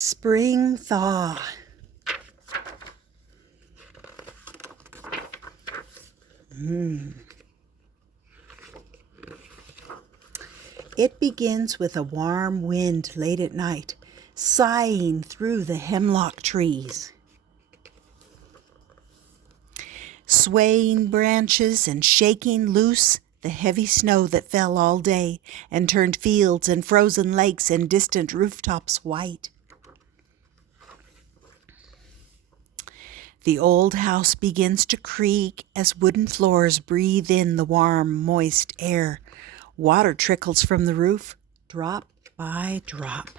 Spring thaw. It begins with a warm wind late at night, sighing through the hemlock trees. Swaying branches and shaking loose the heavy snow that fell all day and turned fields and frozen lakes and distant rooftops white. The old house begins to creak as wooden floors breathe in the warm, moist air. Water trickles from the roof, drop by drop.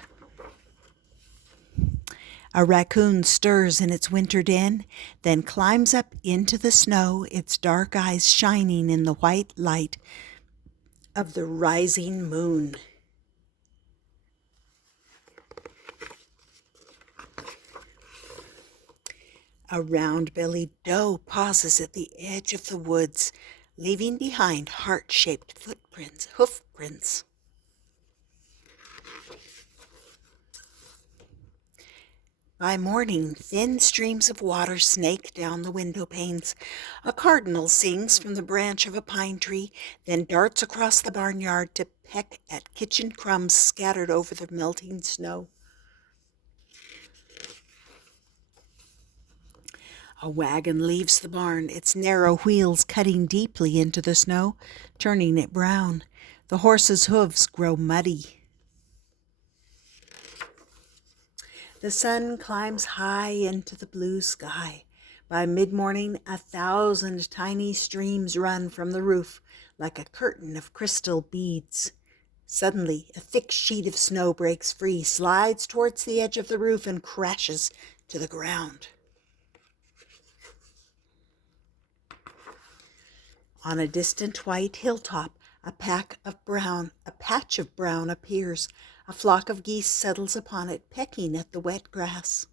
A raccoon stirs in its winter den, then climbs up into the snow, its dark eyes shining in the white light of the rising moon. A round-bellied doe pauses at the edge of the woods, leaving behind heart-shaped hoof prints. By morning, thin streams of water snake down the window panes. A cardinal sings from the branch of a pine tree, then darts across the barnyard to peck at kitchen crumbs scattered over the melting snow. A wagon leaves the barn, its narrow wheels cutting deeply into the snow, turning it brown. The horse's hooves grow muddy. The sun climbs high into the blue sky. By mid-morning, 1,000 tiny streams run from the roof like a curtain of crystal beads. Suddenly, a thick sheet of snow breaks free, slides towards the edge of the roof, and crashes to the ground. On a distant white hilltop, a patch of brown appears. A flock of geese settles upon it, pecking at the wet grass.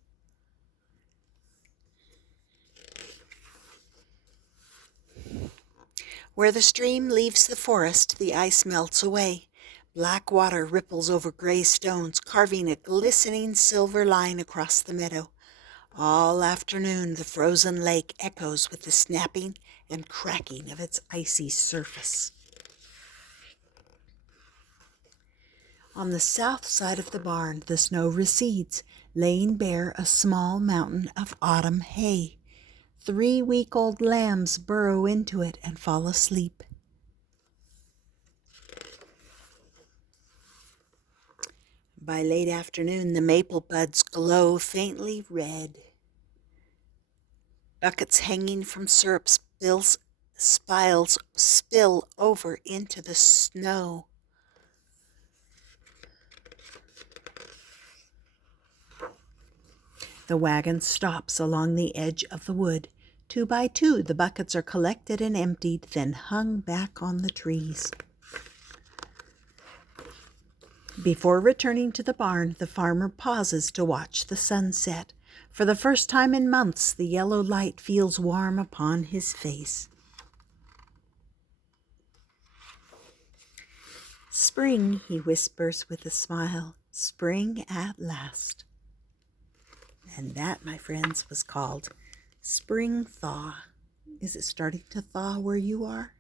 Where the stream leaves the forest, the ice melts away. Black water ripples over gray stones, carving a glistening silver line across the meadow. All afternoon, the frozen lake echoes with the snapping and cracking of its icy surface. On the south side of the barn, the snow recedes, laying bare a small mountain of autumn hay. 3-week-old lambs burrow into it and fall asleep. By late afternoon, the maple buds glow faintly red. Buckets hanging from syrup spiles spill over into the snow. The wagon stops along the edge of the wood. 2 by 2, the buckets are collected and emptied, then hung back on the trees. Before returning to the barn, the farmer pauses to watch the sunset. For the first time in months, the yellow light feels warm upon his face. Spring, he whispers with a smile. Spring at last. And that, my friends, was called Spring Thaw. Is it starting to thaw where you are?